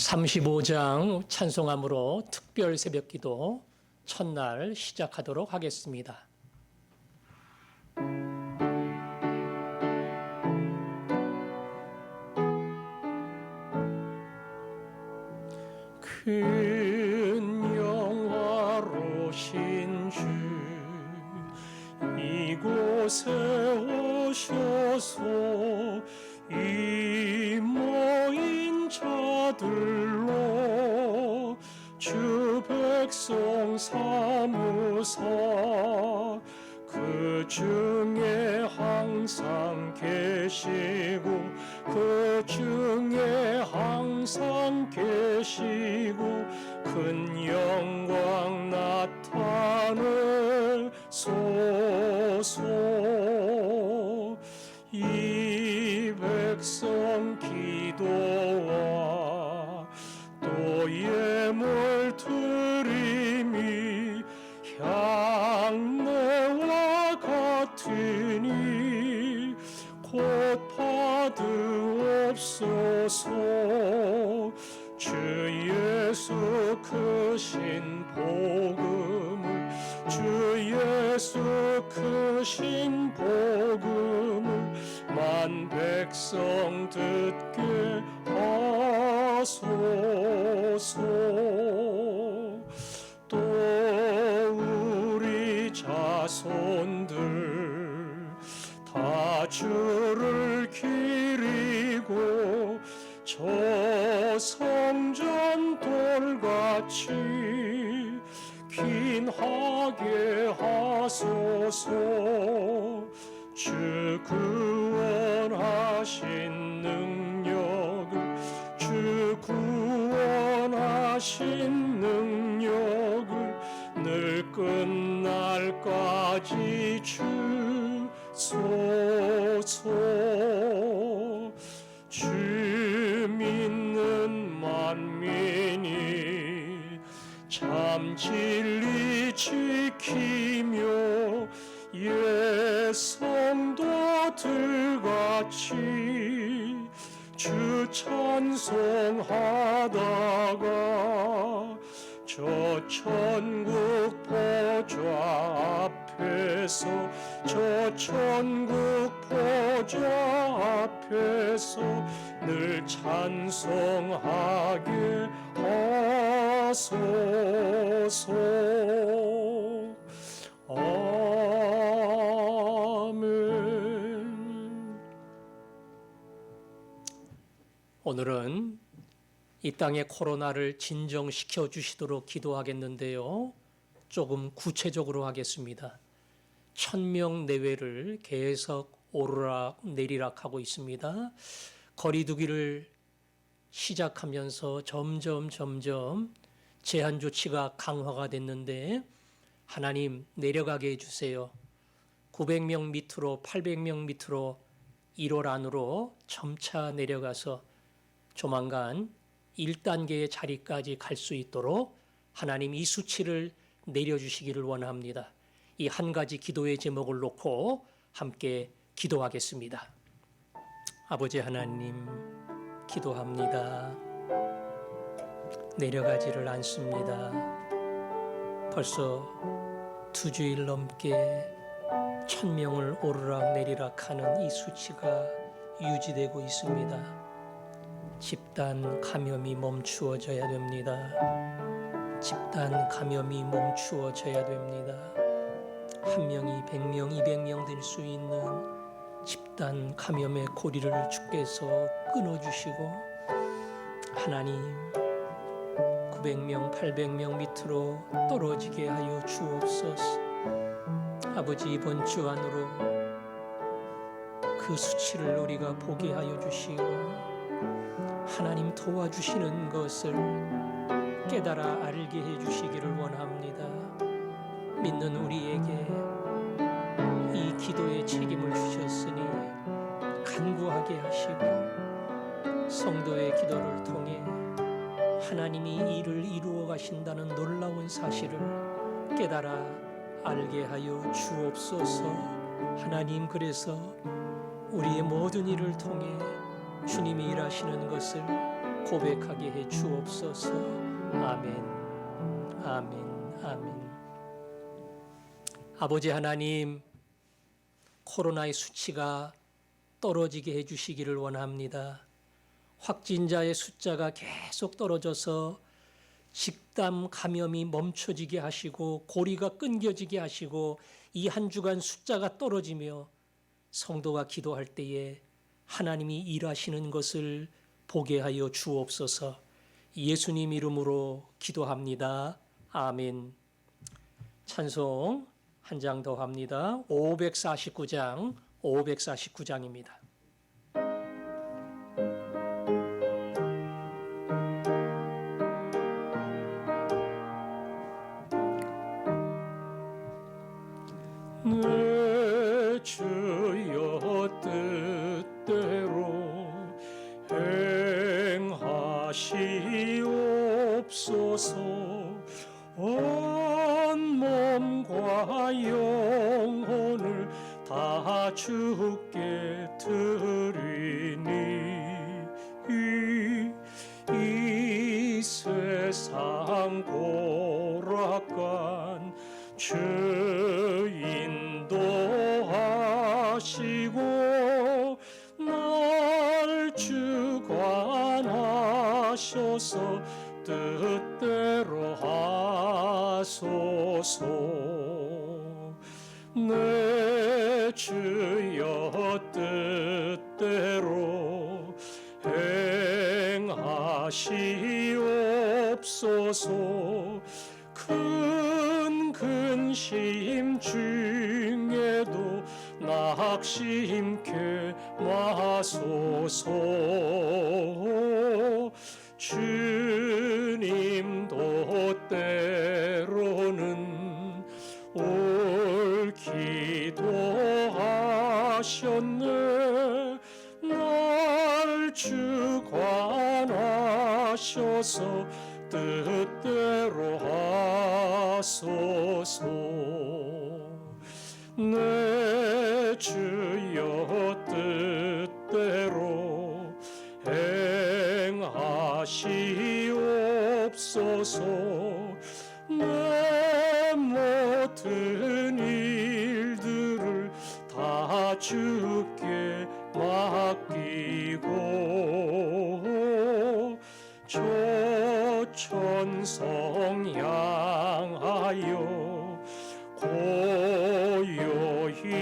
35장 찬송함으로 특별 새벽기도 첫날 시작하도록 하겠습니다. 큰 영화로신 주 이곳에 오셔서 이 모인 자들로 주 백성 삼으사 그 중에 항상 계시고 그 중에 항상 계시고 큰 영광 나타내소서. 이 백성 기도와 또 예물 드림이 향내와 같으니 곧 받으옵소서. 주 예수 크신 복음을 주 예수 크신 복음을 만 백성 듣게 하소서. 또 우리 자손들 다 주를 기리고 저 성전 돌같이 긴하게 하소서. 주 구원하신 능력을 주 구원하신 능력을 늘 끝날까지 주소서. 주 믿는 만민이 참 진리 지키며 옛 성도들같이 주 찬송하다가 저 천국 보좌 앞에서 저 천국 보좌 앞에서 늘 찬송하게 하소서. 아멘. 오늘은 이 땅의 코로나를 진정시켜 주시도록 기도하겠는데요. 조금 구체적으로 하겠습니다. 1000명 내외를 계속 오르락 내리락 하고 있습니다. 거리 두기를 시작하면서 점점 제한 조치가 강화가 됐는데 하나님 내려가게 해주세요. 900명 밑으로 800명 밑으로 1월 안으로 점차 내려가서 조만간 1단계의 자리까지 갈 수 있도록 하나님 이 수치를 내려주시기를 원합니다. 이 한 가지 기도의 제목을 놓고 함께 기도하겠습니다. 아버지 하나님, 기도합니다. 내려가지를 않습니다. 벌써 2주일 넘게 1000명을 오르락 내리락 하는 이 수치가 유지되고 있습니다. 집단 감염이 멈추어져야 됩니다. 집단 감염이 멈추어져야 됩니다. 1명이 100명, 200명 될 수 있는 집단 감염의 고리를 주께서 끊어주시고 하나님 900명, 800명 밑으로 떨어지게 하여 주옵소서. 아버지 이번 주 안으로 그 수치를 우리가 보게 하여 주시고 하나님 도와주시는 것을 깨달아 알게 해주시기를 원합니다. 믿는 우리에게 이 기도의 책임을 주셨으니 간구하게 하시고 성도의 기도를 통해 하나님이 이를 이루어 가신다는 놀라운 사실을 깨달아 알게 하여 주옵소서. 하나님, 그래서 우리의 모든 일을 통해 주님이 일하시는 것을 고백하게 해 주옵소서. 아멘, 아멘, 아멘. 아버지 하나님, 코로나의 수치가 떨어지게 해주시기를 원합니다. 확진자의 숫자가 계속 떨어져서 집단 감염이 멈춰지게 하시고 고리가 끊겨지게 하시고 이 한 주간 숫자가 떨어지며 성도가 기도할 때에 하나님이 일하시는 것을 보게 하여 주옵소서. 예수님 이름으로 기도합니다. 아멘. 찬송 한 장 더 합니다. 549장입니다. 내 주여 뜻대로 행하시옵소서. 온 몸과 영혼을 다 주께 드리니 이 세상 고락간 주 인도하시고 날 주관하셔서 뜻대로 하소서. 내 주여 뜻대로 행하시옵소서. 큰 근심 중에도 낙심케 마소서. 주님도 때로는 옳기도 하셨네. 날 주관하셔서 뜻대로 하소서. 내 주여 뜻대로 행하시옵소서. 내 모든 일들을 다 주께 맡기고 조천성 향하여 고요히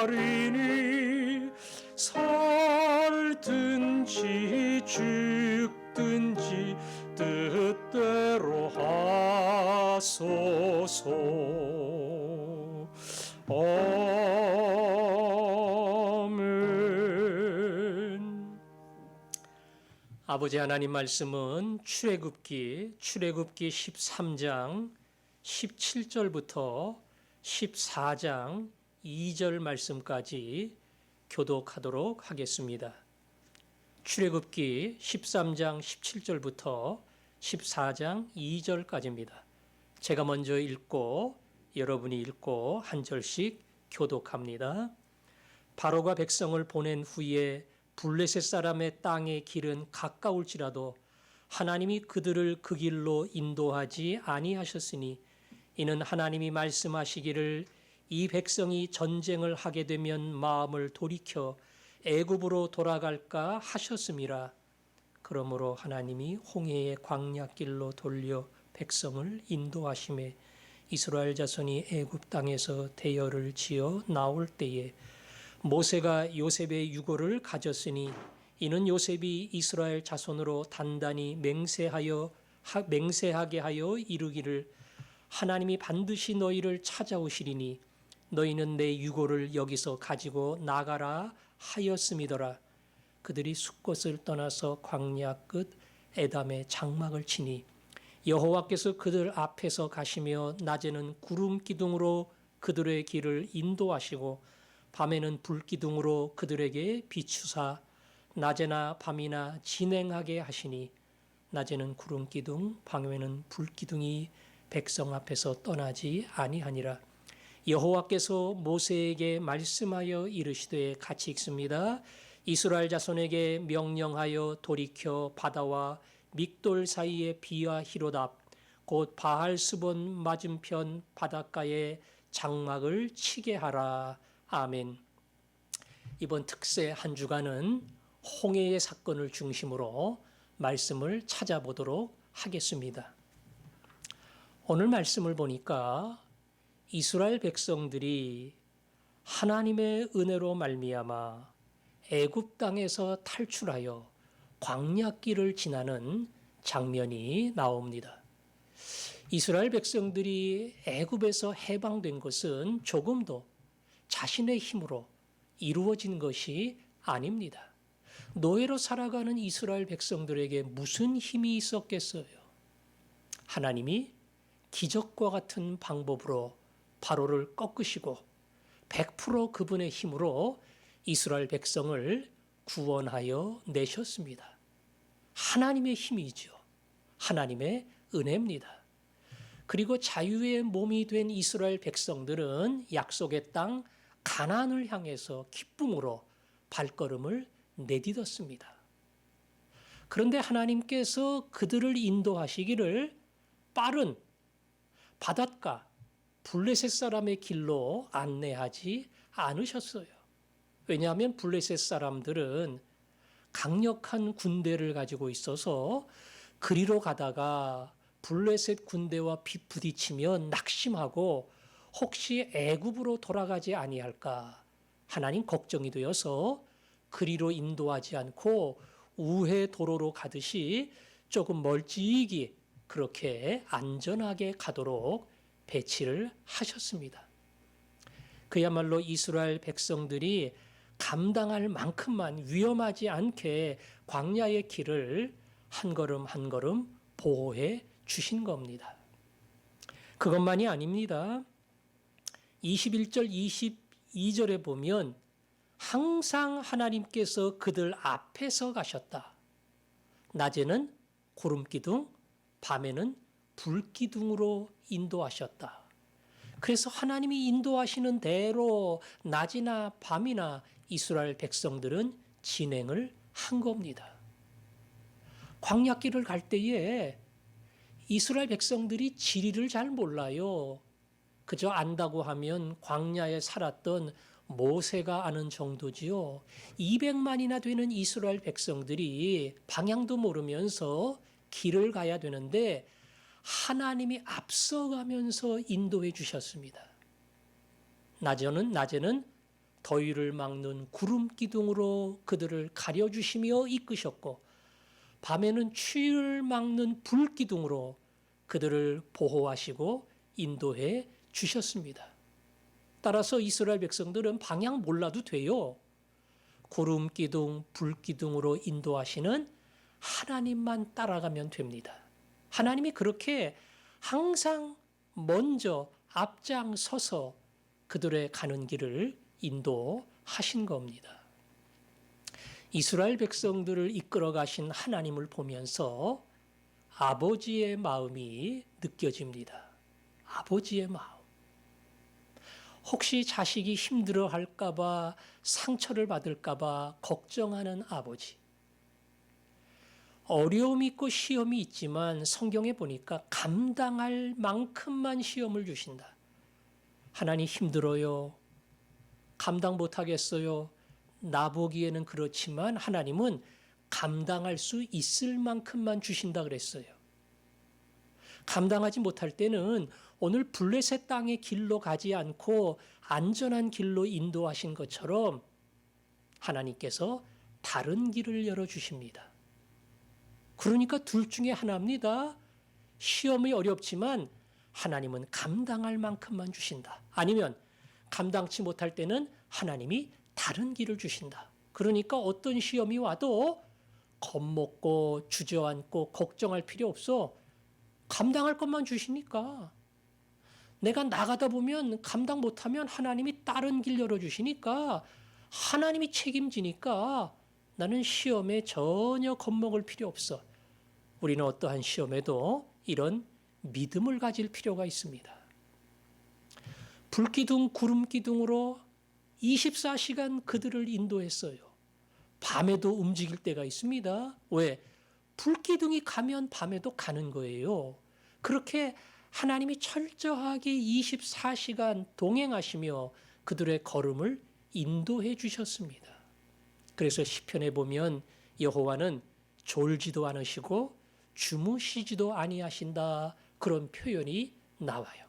가리니 살든지 죽든지 뜻대로 하소서. 아멘. 아버지 하나님 말씀은 출애굽기 13장 17절부터 14장 2절 말씀까지 교독하도록 하겠습니다. 출애굽기 13장 17절부터 14장 2절까지입니다. 제가 먼저 읽고 여러분이 읽고 한 절씩 교독합니다. 바로가 백성을 보낸 후에 블레셋 사람의 땅의 길은 가까울지라도 하나님이 그들을 그 길로 인도하지 아니하셨으니 이는 하나님이 말씀하시기를 이 백성이 전쟁을 하게 되면 마음을 돌이켜 애굽으로 돌아갈까 하셨음이라. 그러므로 하나님이 홍해의 광야길로 돌려 백성을 인도하심에 이스라엘 자손이 애굽 땅에서 대열을 지어 나올 때에 모세가 요셉의 유고를 가졌으니 이는 요셉이 이스라엘 자손으로 단단히 맹세하게 하여 이르기를 하나님이 반드시 너희를 찾아오시리니 너희는 내 유고를 여기서 가지고 나가라 하였음이더라. 그들이 숫곳을 떠나서 광야 끝 에담에 장막을 치니 여호와께서 그들 앞에서 가시며 낮에는 구름 기둥으로 그들의 길을 인도하시고 밤에는 불 기둥으로 그들에게 비추사 낮에나 밤이나 진행하게 하시니 낮에는 구름 기둥 밤에는 불 기둥이 백성 앞에서 떠나지 아니하니라. 여호와께서 모세에게 말씀하여 이르시되 같이 읽습니다. 이스라엘 자손에게 명령하여 돌이켜 바다와 믹돌 사이의 비와 히로답 곧 바알스본 맞은편 바닷가에 장막을 치게 하라. 아멘. 이번 특세 한 주간은 홍해의 사건을 중심으로 말씀을 찾아보도록 하겠습니다. 오늘 말씀을 보니까 이스라엘 백성들이 하나님의 은혜로 말미암아 애굽 땅에서 탈출하여 광야길을 지나는 장면이 나옵니다. 이스라엘 백성들이 애굽에서 해방된 것은 조금도 자신의 힘으로 이루어진 것이 아닙니다. 노예로 살아가는 이스라엘 백성들에게 무슨 힘이 있었겠어요? 하나님이 기적과 같은 방법으로 바로를 꺾으시고 100% 그분의 힘으로 이스라엘 백성을 구원하여 내셨습니다. 하나님의 힘이죠. 하나님의 은혜입니다. 그리고 자유의 몸이 된 이스라엘 백성들은 약속의 땅 가나안을 향해서 기쁨으로 발걸음을 내딛었습니다. 그런데 하나님께서 그들을 인도하시기를 빠른 바닷가 블레셋 사람의 길로 안내하지 않으셨어요. 왜냐하면 블레셋 사람들은 강력한 군대를 가지고 있어서 그리로 가다가 블레셋 군대와 부딪히면 낙심하고 혹시 애굽으로 돌아가지 아니할까 하나님 걱정이 되어서 그리로 인도하지 않고 우회 도로로 가듯이 조금 멀찍이 그렇게 안전하게 가도록 배치를 하셨습니다. 그야말로 이스라엘 백성들이 감당할 만큼만 위험하지 않게 광야의 길을 한 걸음 한 걸음 보호해 주신 겁니다. 그것만이 아닙니다. 21절 22절에 보면 항상 하나님께서 그들 앞에서 가셨다. 낮에는 구름기둥, 밤에는 불기둥으로 인도하셨다. 그래서 하나님이 인도하시는 대로 낮이나 밤이나 이스라엘 백성들은 진행을 한 겁니다. 광야길을 갈 때에 이스라엘 백성들이 지리를 잘 몰라요. 그저 안다고 하면 광야에 살았던 모세가 아는 정도지요. 200만이나 되는 이스라엘 백성들이 방향도 모르면서 길을 가야 되는데 하나님이 앞서가면서 인도해 주셨습니다. 낮에는 더위를 막는 구름 기둥으로 그들을 가려주시며 이끄셨고 밤에는 추위를 막는 불 기둥으로 그들을 보호하시고 인도해 주셨습니다. 따라서 이스라엘 백성들은 방향 몰라도 돼요. 구름 기둥, 불 기둥으로 인도하시는 하나님만 따라가면 됩니다. 하나님이 그렇게 항상 먼저 앞장서서 그들의 가는 길을 인도하신 겁니다. 이스라엘 백성들을 이끌어 가신 하나님을 보면서 아버지의 마음이 느껴집니다. 아버지의 마음. 혹시 자식이 힘들어 할까봐 상처를 받을까봐 걱정하는 아버지. 어려움이 있고 시험이 있지만 성경에 보니까 감당할 만큼만 시험을 주신다. 하나님 힘들어요. 감당 못하겠어요. 나보기에는 그렇지만 하나님은 감당할 수 있을 만큼만 주신다 그랬어요. 감당하지 못할 때는 오늘 블레셋 땅의 길로 가지 않고 안전한 길로 인도하신 것처럼 하나님께서 다른 길을 열어주십니다. 그러니까 둘 중에 하나입니다. 시험이 어렵지만 하나님은 감당할 만큼만 주신다. 아니면 감당치 못할 때는 하나님이 다른 길을 주신다. 그러니까 어떤 시험이 와도 겁먹고 주저앉고 걱정할 필요 없어. 감당할 것만 주시니까. 내가 나가다 보면 감당 못하면 하나님이 다른 길 열어주시니까 하나님이 책임지니까 나는 시험에 전혀 겁먹을 필요 없어. 우리는 어떠한 시험에도 이런 믿음을 가질 필요가 있습니다. 불기둥, 구름기둥으로 24시간 그들을 인도했어요. 밤에도 움직일 때가 있습니다. 왜? 불기둥이 가면 밤에도 가는 거예요. 그렇게 하나님이 철저하게 24시간 동행하시며 그들의 걸음을 인도해 주셨습니다. 그래서 시편에 보면 여호와는 졸지도 않으시고 주무시지도 아니하신다, 그런 표현이 나와요.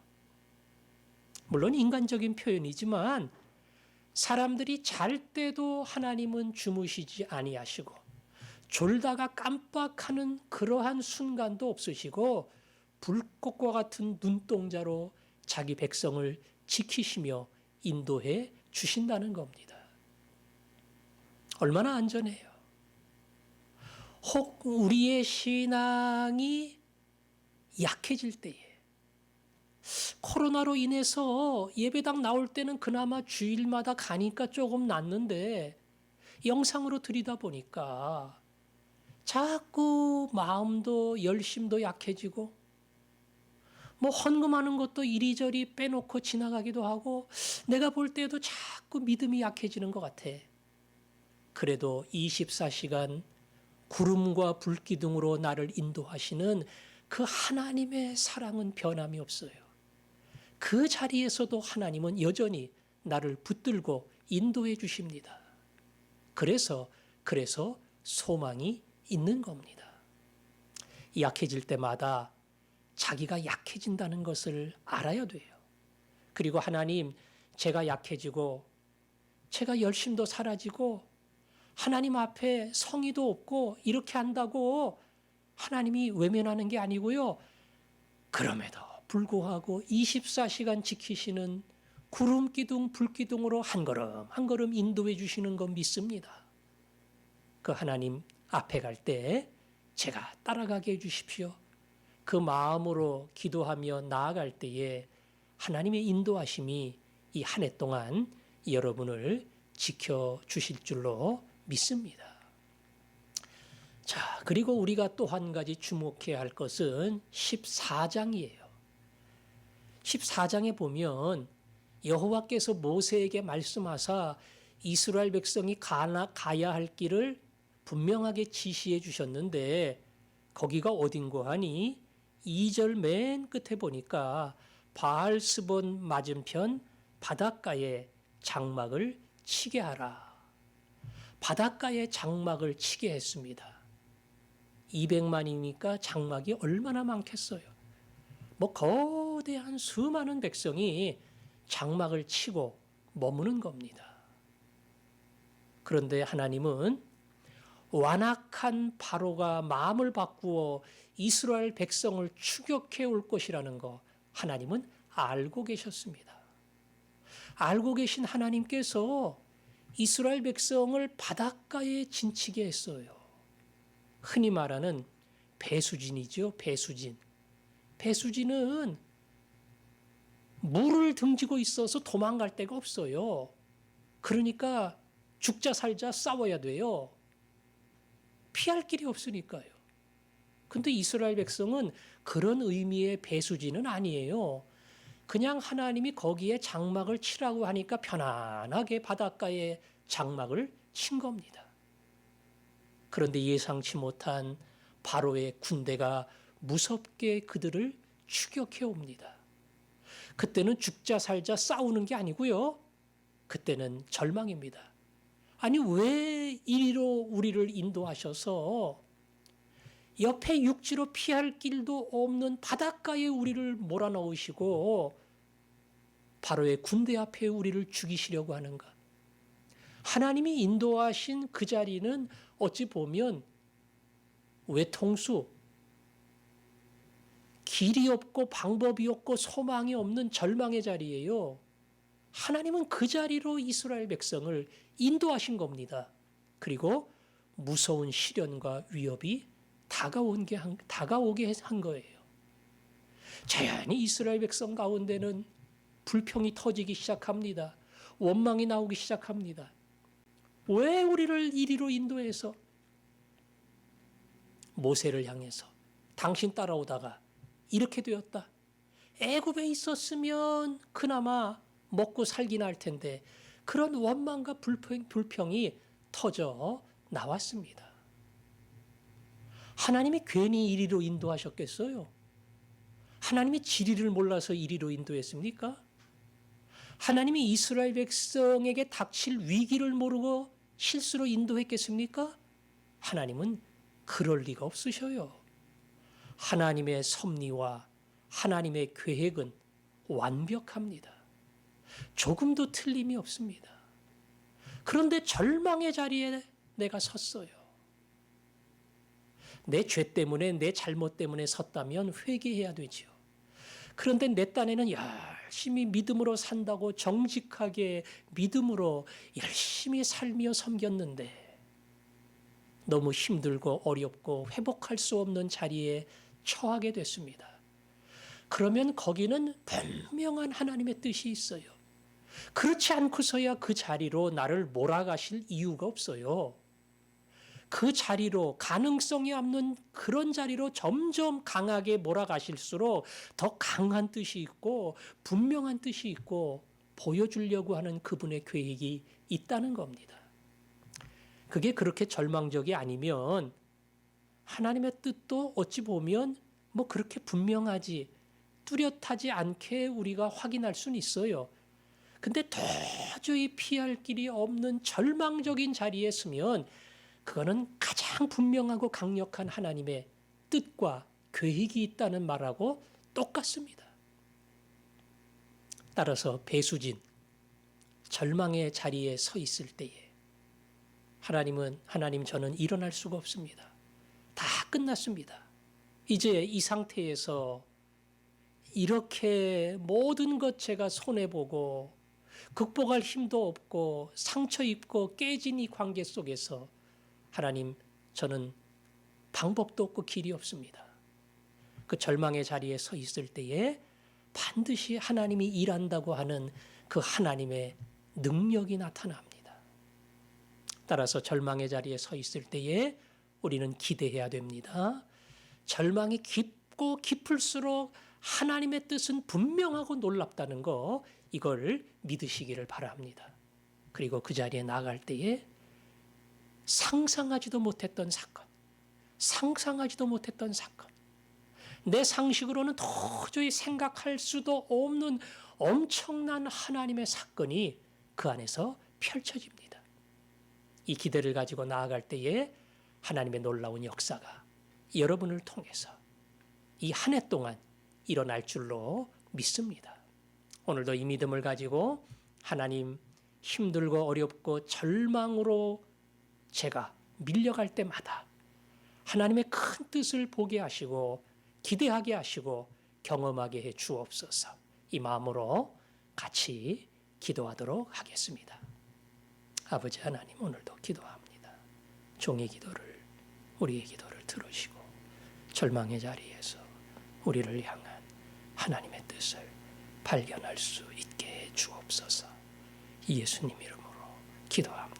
물론 인간적인 표현이지만 사람들이 잘 때도 하나님은 주무시지 아니하시고 졸다가 깜빡하는 그러한 순간도 없으시고 불꽃과 같은 눈동자로 자기 백성을 지키시며 인도해 주신다는 겁니다. 얼마나 안전해요. 혹 우리의 신앙이 약해질 때에, 코로나로 인해서 예배당 나올 때는 그나마 주일마다 가니까 조금 낫는데 영상으로 드리다 보니까 자꾸 마음도 열심도 약해지고 뭐 헌금하는 것도 이리저리 빼놓고 지나가기도 하고 내가 볼 때도 자꾸 믿음이 약해지는 것 같아. 그래도 24시간 구름과 불기둥으로 나를 인도하시는 그 하나님의 사랑은 변함이 없어요. 그 자리에서도 하나님은 여전히 나를 붙들고 인도해 주십니다. 그래서 소망이 있는 겁니다. 약해질 때마다 자기가 약해진다는 것을 알아야 돼요. 그리고 하나님, 제가 약해지고 제가 열심도 사라지고 하나님 앞에 성의도 없고 이렇게 한다고 하나님이 외면하는 게 아니고요. 그럼에도 불구하고 24시간 지키시는 구름 기둥, 불기둥으로 한 걸음 한 걸음 인도해 주시는 거 믿습니다. 그 하나님 앞에 갈 때 제가 따라가게 해 주십시오. 그 마음으로 기도하며 나아갈 때에 하나님의 인도하심이 이 한 해 동안 여러분을 지켜주실 줄로 믿습니다. 자, 그리고 우리가 또 한 가지 주목해야 할 것은 14장이에요. 14장에 보면 여호와께서 모세에게 말씀하사 이스라엘 백성이 가야 할 길을 분명하게 지시해 주셨는데 거기가 어딘고 하니 2절 맨 끝에 보니까 바알스본 맞은편 바닷가에 장막을 치게 하라. 바닷가에 장막을 치게 했습니다. 200만이니까 장막이 얼마나 많겠어요. 뭐 거대한 수많은 백성이 장막을 치고 머무는 겁니다. 그런데 하나님은 완악한 바로가 마음을 바꾸어 이스라엘 백성을 추격해 올 것이라는 거 하나님은 알고 계셨습니다. 알고 계신 하나님께서 이스라엘 백성을 바닷가에 진치게 했어요. 흔히 말하는 배수진이죠. 배수진. 배수진은 물을 등지고 있어서 도망갈 데가 없어요. 그러니까 죽자 살자 싸워야 돼요. 피할 길이 없으니까요. 근데 이스라엘 백성은 그런 의미의 배수진은 아니에요. 그냥 하나님이 거기에 장막을 치라고 하니까 편안하게 바닷가에 장막을 친 겁니다. 그런데 예상치 못한 바로의 군대가 무섭게 그들을 추격해 옵니다. 그때는 죽자 살자 싸우는 게 아니고요. 그때는 절망입니다. 아니 왜 이리로 우리를 인도하셔서 옆에 육지로 피할 길도 없는 바닷가에 우리를 몰아넣으시고 바로의 군대 앞에 우리를 죽이시려고 하는가? 하나님이 인도하신 그 자리는 어찌 보면 외통수, 길이 없고 방법이 없고 소망이 없는 절망의 자리예요. 하나님은 그 자리로 이스라엘 백성을 인도하신 겁니다. 그리고 무서운 시련과 위협이 다가오게 한 거예요. 자연히 이스라엘 백성 가운데는 불평이 터지기 시작합니다. 원망이 나오기 시작합니다. 왜 우리를 이리로 인도해서? 모세를 향해서 당신 따라오다가 이렇게 되었다. 애굽에 있었으면 그나마 먹고 살긴 할 텐데 그런 원망과 불평이 터져 나왔습니다. 하나님이 괜히 이리로 인도하셨겠어요? 하나님이 지리를 몰라서 이리로 인도했습니까? 하나님이 이스라엘 백성에게 닥칠 위기를 모르고 실수로 인도했겠습니까? 하나님은 그럴 리가 없으셔요. 하나님의 섭리와 하나님의 계획은 완벽합니다. 조금도 틀림이 없습니다. 그런데 절망의 자리에 내가 섰어요. 내 죄 때문에, 내 잘못 때문에 섰다면 회개해야 되죠. 그런데 내 딴에는 열심히 믿음으로 산다고 정직하게 믿음으로 열심히 살며 섬겼는데 너무 힘들고 어렵고 회복할 수 없는 자리에 처하게 됐습니다. 그러면 거기는 분명한 하나님의 뜻이 있어요. 그렇지 않고서야 그 자리로 나를 몰아가실 이유가 없어요. 그 자리로, 가능성이 없는 그런 자리로 점점 강하게 몰아가실수록 더 강한 뜻이 있고 분명한 뜻이 있고 보여주려고 하는 그분의 계획이 있다는 겁니다. 그게 그렇게 절망적이 아니면 하나님의 뜻도 어찌 보면 뭐 그렇게 분명하지, 뚜렷하지 않게 우리가 확인할 수는 있어요. 근데 도저히 피할 길이 없는 절망적인 자리에 서면 그거는 가장 분명하고 강력한 하나님의 뜻과 계획이 있다는 말하고 똑같습니다. 따라서 배수진, 절망의 자리에 서 있을 때에 하나님 저는 일어날 수가 없습니다. 다 끝났습니다. 이제 이 상태에서 이렇게 모든 것 제가 손해보고 극복할 힘도 없고 상처 입고 깨진 이 관계 속에서 하나님 저는 방법도 없고 길이 없습니다. 그 절망의 자리에 서 있을 때에 반드시 하나님이 일한다고 하는 그 하나님의 능력이 나타납니다. 따라서 절망의 자리에 서 있을 때에 우리는 기대해야 됩니다. 절망이 깊고 깊을수록 하나님의 뜻은 분명하고 놀랍다는 거, 이걸 믿으시기를 바랍니다. 그리고 그 자리에 나갈 때에 상상하지도 못했던 사건, 내 상식으로는 도저히 생각할 수도 없는 엄청난 하나님의 사건이 그 안에서 펼쳐집니다. 이 기대를 가지고 나아갈 때에 하나님의 놀라운 역사가 여러분을 통해서 이 한 해 동안 일어날 줄로 믿습니다. 오늘도 이 믿음을 가지고 하나님, 힘들고 어렵고 절망으로 제가 밀려갈 때마다 하나님의 큰 뜻을 보게 하시고 기대하게 하시고 경험하게 해 주옵소서. 이 마음으로 같이 기도하도록 하겠습니다. 아버지 하나님, 오늘도 기도합니다. 종의 기도를, 우리의 기도를 들으시고 절망의 자리에서 우리를 향한 하나님의 뜻을 발견할 수 있게 해 주옵소서. 예수님 이름으로 기도합니다.